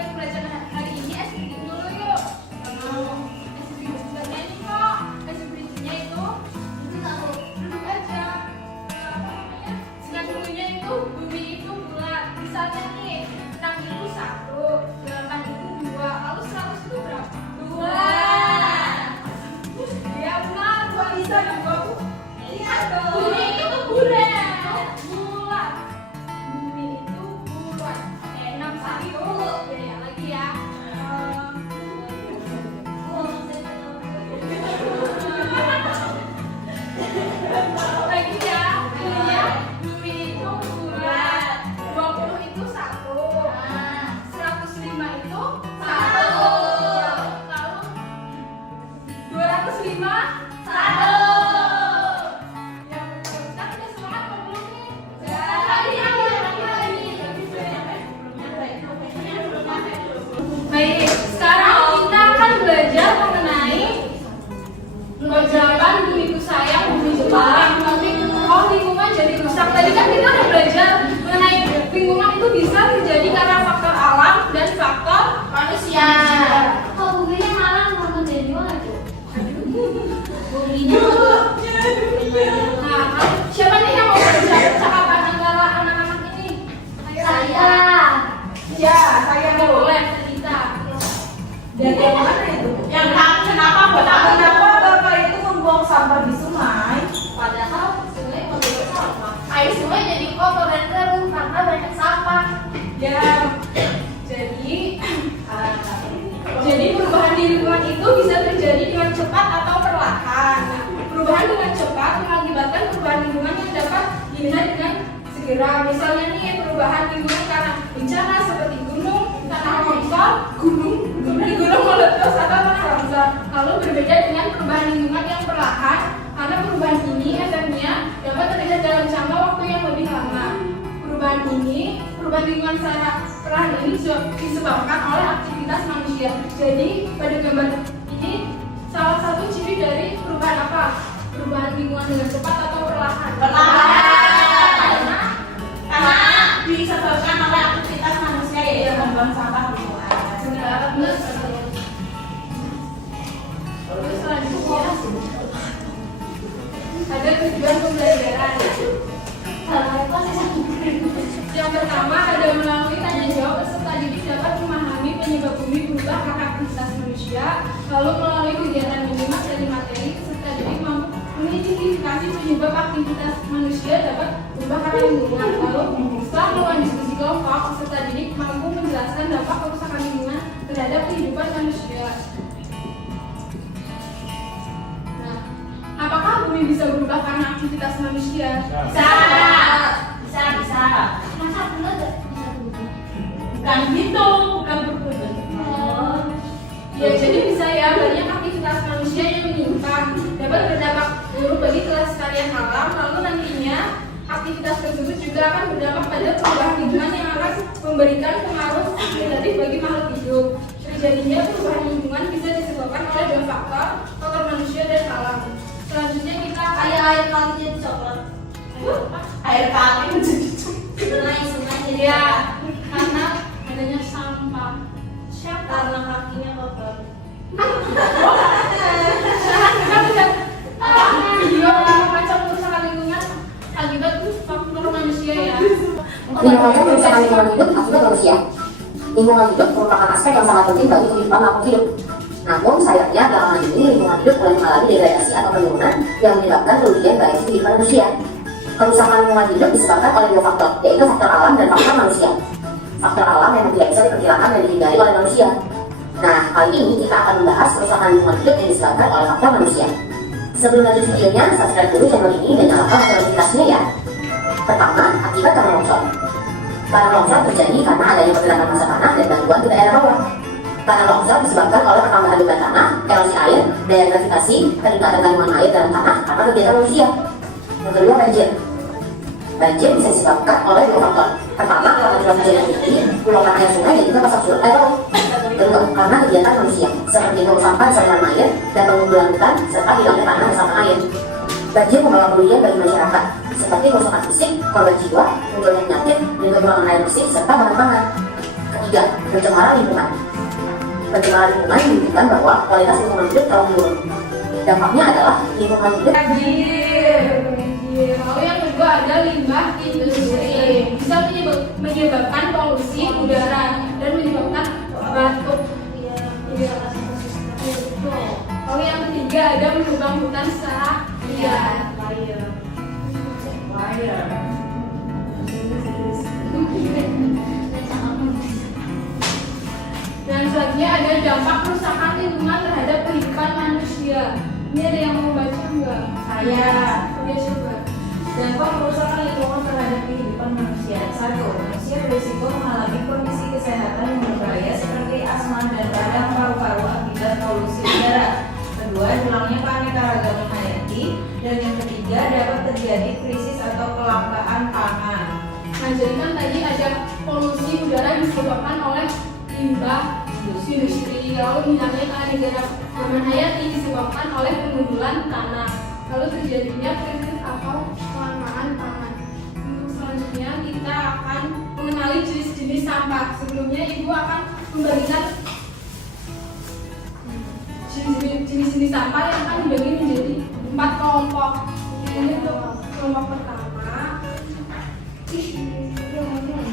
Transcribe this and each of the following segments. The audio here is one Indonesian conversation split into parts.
mulai pelajaran hari ini es bikin dulu yuk. Es bikin sebenarnya ini kok. Es bikinnya itu taruh duduk aja. Apa namanya? Sinar dulunya itu bumi itu bulat. Misalnya nih 6 itu 1, 8 itu 2, lalu 100 itu berapa? 2. Ya benar, 2 bisa dan 2 iya dong. Bumi itu bulat. Bulat. Bumi itu bulat. 6 1. Ya lagi ya. Lagi ya. Ini ya. Bumi itu bulat. 20 itu 1. 105 itu 1. Lalu 205 1. Ya betul. Kita udah semangat kok belum nih? Baik, sekarang kita akan belajar mengenai jawaban bumiku sayang, bumi Jepang. Tapi oh lingkungan jadi rusak. Tadi kan kita udah belajar mengenai lingkungan itu bisa terjadi karena faktor alam dan faktor manusia. Kok buminya malah ngomong dari mana tuh? Buminya Nah, siapa nih yang mau belajar percakapan antara anak-anak ini? saya. Ya, saya boleh cerita. Dan yang mana itu? Yang kenapa bapak itu membuang sampah di sungai? Padahal sungai membuat sampah. Air sungai jadi kotor dan keruh karena banyak sampah. Ya, jadi perubahan di lingkungan itu bisa terjadi dengan cepat atau perlahan. Nah, perubahan dengan cepat mengakibatkan perubahan lingkungan yang dapat dilihat dengan segera. Misalnya nih perubahan lingkungan karena bencana seperti gunung, tanah longsor, gunung meletus atau tanah longsor. Lalu berbeda dengan perubahan lingkungan yang perlahan karena perubahan ini efeknya dapat terlihat dalam jangka waktu yang lebih lama. Perubahan lingkungan secara perlahan ini disebabkan oleh aktivitas manusia. Jadi pada gambar ini salah satu ciri dari perubahan apa? Perubahan lingkungan dengan cepat atau perlahan? Karena disebabkan oleh aktivitas manusia yaitu membuang sampah di sungai. Benar. Terus selanjutnya ada tujuan pembelajaran. Yang pertama ada melalui tanya jawab peserta didik dapat memahami penyebab bumi berubah karena aktivitas manusia. Lalu melalui kegiatan menyimak dari materi peserta didik mampu mengidentifikasi penyebab aktivitas manusia dapat berubah karena lingkungan. Lalu setelah melakukan diskusi kelompok peserta didik mampu menjelaskan dampak kerusakan lingkungan terhadap kehidupan manusia. Nah, apakah bumi bisa berubah karena aktivitas manusia? Bisa. Masa bener gak bisa berubah? Bukan gitu, bukan berubah. Ya, jadi bisa ya, banyak aktivitas manusia yang menyimpang dapat berdampak buruk bagi kelestarian alam. Lalu nantinya aktivitas tersebut juga akan berdampak pada perubahan lingkungan yang akan memberikan pengaruh negatif bagi makhluk hidup. Terjadinya perubahan lingkungan bisa disebabkan oleh dua faktor manusia dan alam. Selanjutnya kita Kayak air kali jadi coklat. Air kali menjadi Sungai jadi ya karena adanya sampah. karena kakinya kotor. Kita bisa video membaca kerusakan lingkungan akibat faktor manusia ya. Lingkungan kerusakan lingkungan hidup akibat manusia. Lingkungan hidup merupakan aspek yang sangat penting bagi kehidupan makhluk hidup. Namun sayangnya belakangan ini lingkungan hidup mulai mengalami degradasi atau penurunan yang menyebabkan kerugian bagi kehidupan manusia. Kerusakan lingkungan hidup disebabkan oleh dua faktor, yaitu faktor alam dan faktor manusia. Faktor alam yang tidak bisa diperkirakan dan dihindari oleh manusia. Nah, kali ini kita akan membahas kerusakan lingkungan hidup yang disebabkan oleh faktor manusia. Sebelum lanjut videonya, subscribe dulu channel ini dan nyalakan notifikasinya ya. Pertama, akibat tanah longsor. Tanah longsor terjadi karena adanya pergerakan massa tanah dan gangguan ke daerah bawah. Tanah longsor disebabkan oleh pertambahan beban tanah, erosi air, daya gravitasi, peningkatan kandungan air dalam tanah karena kegiatan manusia. Yang kedua, banjir. Banjir bisa disebabkan oleh dua faktor. Pertama, karena curah hujan yang tinggi, luapan air sungai dan juga pasang surut air laut. Kedua, karena kegiatan manusia, seperti membuang sampah di saluran air dan pengumpulan hutan serta hilangnya tanah bersama air. Banjir membawa kerugian bagi masyarakat, seperti kerusakan fisik, korban jiwa, munculnya penyakit, dan kekurangan air bersih serta bahan pangan. ketiga, pencemaran lingkungan. Pencemaran lingkungan menunjukkan bahwa kualitas lingkungan hidup telah menurun. Dampaknya adalah lingkungan hidup. Lalu yang kedua ada limbah industri, bisa menyebabkan polusi udara dan menyebabkan batuk. Lalu yang ketiga ada menebang hutan secara liar. Dan selanjutnya ada dampak kerusakan lingkungan terhadap kehidupan manusia. Ini ada yang mau baca enggak? Saya. Ya coba. Dampak kerusakan lingkungan terhadap kehidupan manusia. 1. Manusia berisiko mengalami kondisi kesehatan yang berbahaya seperti asma dan radang paru-paru akibat polusi udara. Kedua, hilangnya keanekaragaman hayati. Dan yang ketiga, dapat terjadi krisis atau kelangkaan pangan. Nah, jadi kan tadi ada polusi udara disebabkan oleh limbah industri, lalu hilangnya keanekaragaman hayati disebabkan oleh pengundulan tanah, lalu terjadinya krisis atau kelangkaan pangan. Untuk selanjutnya kita akan mengenali jenis-jenis sampah. Sebelumnya Ibu akan membagikan jenis-jenis sampah yang akan dibagi menjadi 4 kelompok. Ini untuk kelompok pertama. Ada jenis sampah. Jadi dulu ya.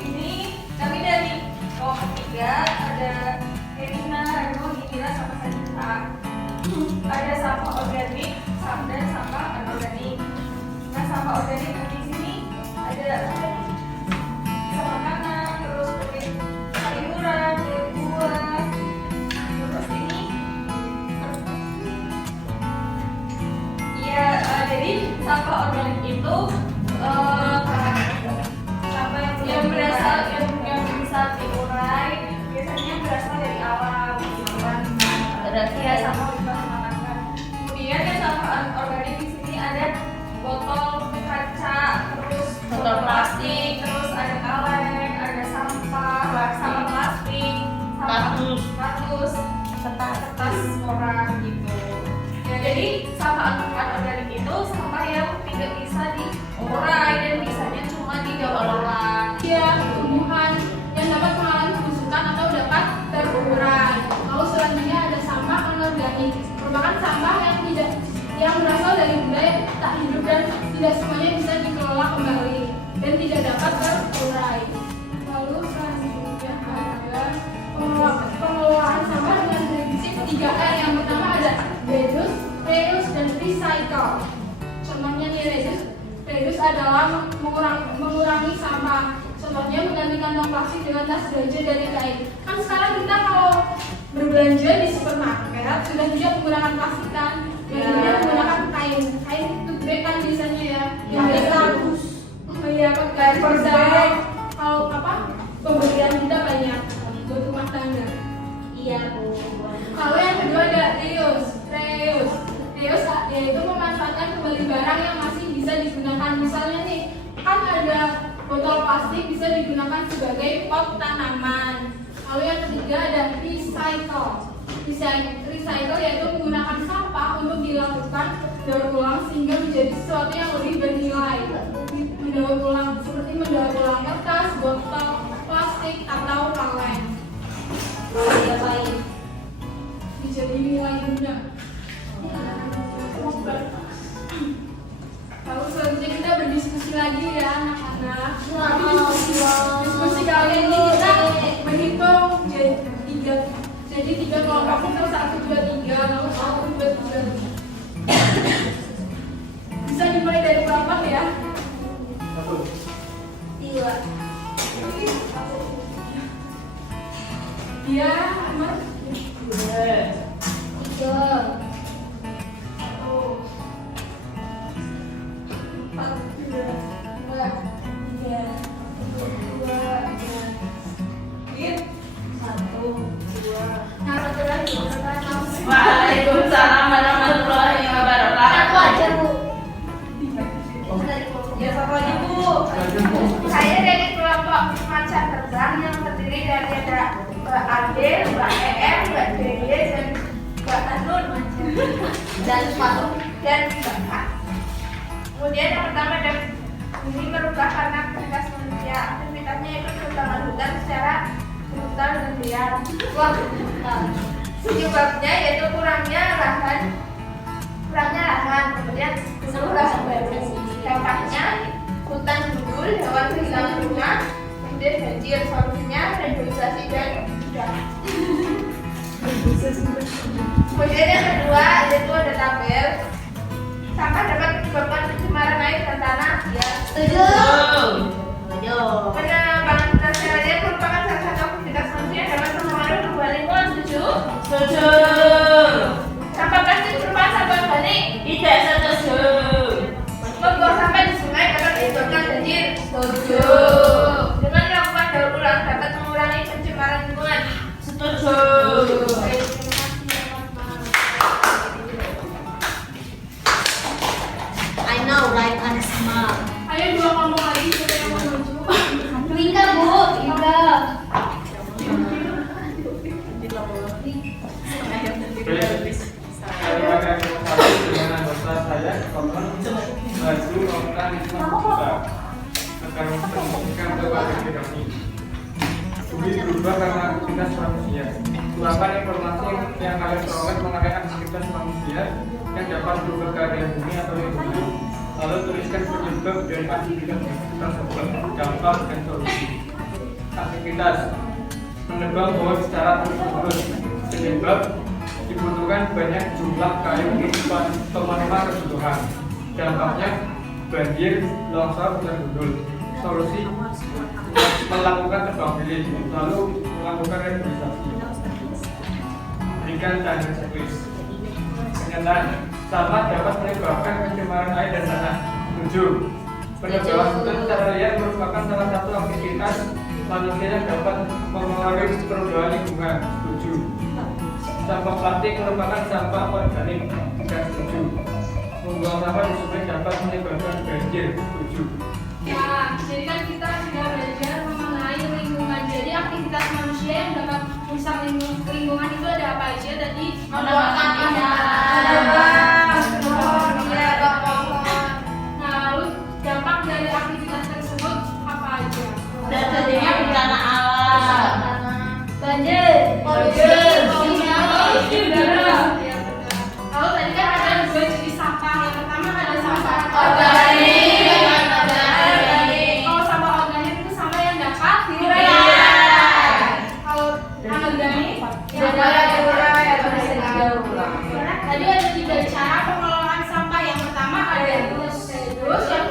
Ini kami dari kelompok 3 ada Erina, Reno, Gimira, sama Sanita. Ada sampah organik dan sampah anorganik. Nah, sampah organik di sini ada sampah makanan, terus kulit sayuran, kulit buah, terus ini ya. Jadi sampah organik itu sampah yang berasal yang bisa diurai, biasanya berasal dari alam, ya sampah limbah makanan. Kemudian yang sampah organik di sini ada botol kaca, terus botol plastik, terus ada kaleng, ada sampah plastik, kartus, kertas orang gitu. Ya, jadi sampah anorganik itu sampah yang tidak bisa diurai dan bisanya cuma didaur ulang. Ya, tumbuhan yang dapat mengalami kebusukan atau dapat terurai. Lalu selanjutnya ada sampah anorganik, merupakan sampah yang berasal dari benda yang tak hidup dan tidak semuanya bisa dikelola kembali dan tidak dapat terurai. Lalu selanjutnya ada pengelolaan sampah dengan prinsip 3R. Yang pertama ada reduce, reuse, dan recycle. Contohnya nih, reduce adalah mengurangi sampah. Contohnya mengganti kantong plastik dengan tas belanja dari kain. Kan sekarang kita kalau berbelanja di supermarket sudah tidak menggunakan plastik kan, yang menggunakan kain tote bag kan biasanya ya, yang bagus. Ya, kayak bag. Kalau pembelian kita banyak buat rumah tangga. Iya, Bu. Lalu yang kedua ada reuse yaitu memanfaatkan kembali barang yang masih bisa digunakan. Misalnya nih, kan ada botol plastik bisa digunakan sebagai pot tanaman. Lalu yang ketiga ada recycle yaitu menggunakan sampah untuk dilakukan daur ulang sehingga menjadi sesuatu yang lebih bernilai. Mendaur ulang seperti mendaur ulang kertas, botol plastik atau kaleng. Jadi nilai guna. Lalu selanjutnya kita berdiskusi lagi ya anak-anak. Tapi diskusi kali ini kita menghitung jadi 3 kelompok itu 1, 2, 3, lalu 1, 2, 3. Bisa dimulai dari kelompok ya. 2. Dia Amar 3. Ade, Mbak EM, Mbak Dede, dan Mbak Anun dan Mbak K. Kemudian yang pertama ada ini merubah karena aktivitas manusia. Aktivitasnya itu perubahan hutan secara brutal dan liar. Penyebabnya yaitu kurangnya lahan, kemudian dampaknya hutan gundul, hewan kehilangan rumah, kemudian banjir. Solusinya reboisasi dan udara. Kemudian yang kedua yaitu ada tabel. Sampah dapat menyebabkan pencemaran air dan tanah. Ya, Setuju. penebangan hutan secara liar merupakan salah satu aktivitas manusia yang dapat mempengaruhi perubahan lingkungan. Setuju. Sampah plastik merupakan sampah organik. Tidak setuju. Membuang sampah di sungai dapat menyebabkan banjir. Setuju. Dengan melakukan daur ulang dapat mengurangi pencemaran lingkungan. Setuju. I know, right? I'm smart. Ayo dua ngomong lagi siapa yang mau maju. Ika, Bu. Ika. Dengan anggota saya, Komnas maju melakukan kita akan mempromosikan berbagai kami. Bumi berubah karena aktivitas manusia. Tuangkan informasi yang kalian peroleh mengenai aktivitas manusia yang dapat berubah keadaan bumi atau lingkungan. Lalu tuliskan penyebab dari aktivitas tersebut, dampak dan solusi. Aktivitas menebang pohon secara terus-menerus. Penyebab dibutuhkan banyak jumlah kayu untuk pemenuhan kebutuhan. Dampaknya banjir, longsor, dan gundul. Solusi melakukan tebang pilih, lalu melakukan reboisasi. Berikan tanda checklist. Pernyataan sampah dapat menyebabkan pencemaran air dan tanah. 7. Penebangan hutan secara liar merupakan salah satu aktivitas manusia yang dapat mempengaruhi perubahan lingkungan. 7. Sampah plastik merupakan sampah organik. Dan 7. Membuang sampah di sungai dapat menyebabkan banjir. 7. Ya, jadi kan kita sudah belajar mengenai lingkungan. Jadi aktivitas manusia yang dapat merusak lingkungan itu ada apa aja tadi? Membuang sampah. Nah, lalu dampak dari aktivitas tersebut apa aja? Dan terjadinya bencana alam. Banjir, lalu tadi kan ada dua jenis sampah. Yang pertama ada sampah organik. Kalau sampah organik itu sampah yang dapat diurai. Kalau anorganik tadi ada 3 cara pengelolaan sampah. Yang pertama ada yang kedua dan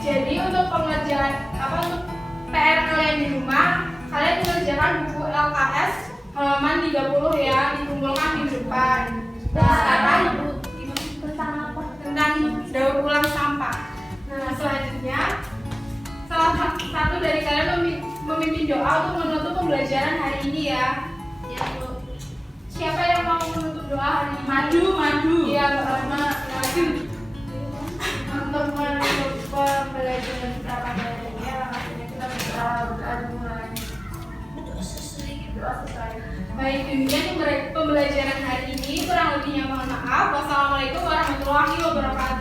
jadi untuk pengerjaan untuk PR kalian di rumah, kalian mengerjakan buku LKS halaman 30 ya, dikumpulkan di depan. Sekarang Tentang apa? tentang daur ulang sampah. Nah, selanjutnya salah satu dari kalian memimpin doa untuk menutup pembelajaran hari ini ya. Ya, Bu. Siapa yang mau menutup doa hari ini? Madu. Iya, Mbak. Maju. Untuk menutup pembelajaran kita pada hari ini, langsung kita berdoa mulai. Doa selesai. Baik, demikian pembelajaran hari ini. Kurang lebihnya mohon maaf. Wassalamualaikum warahmatullahi wabarakatuh.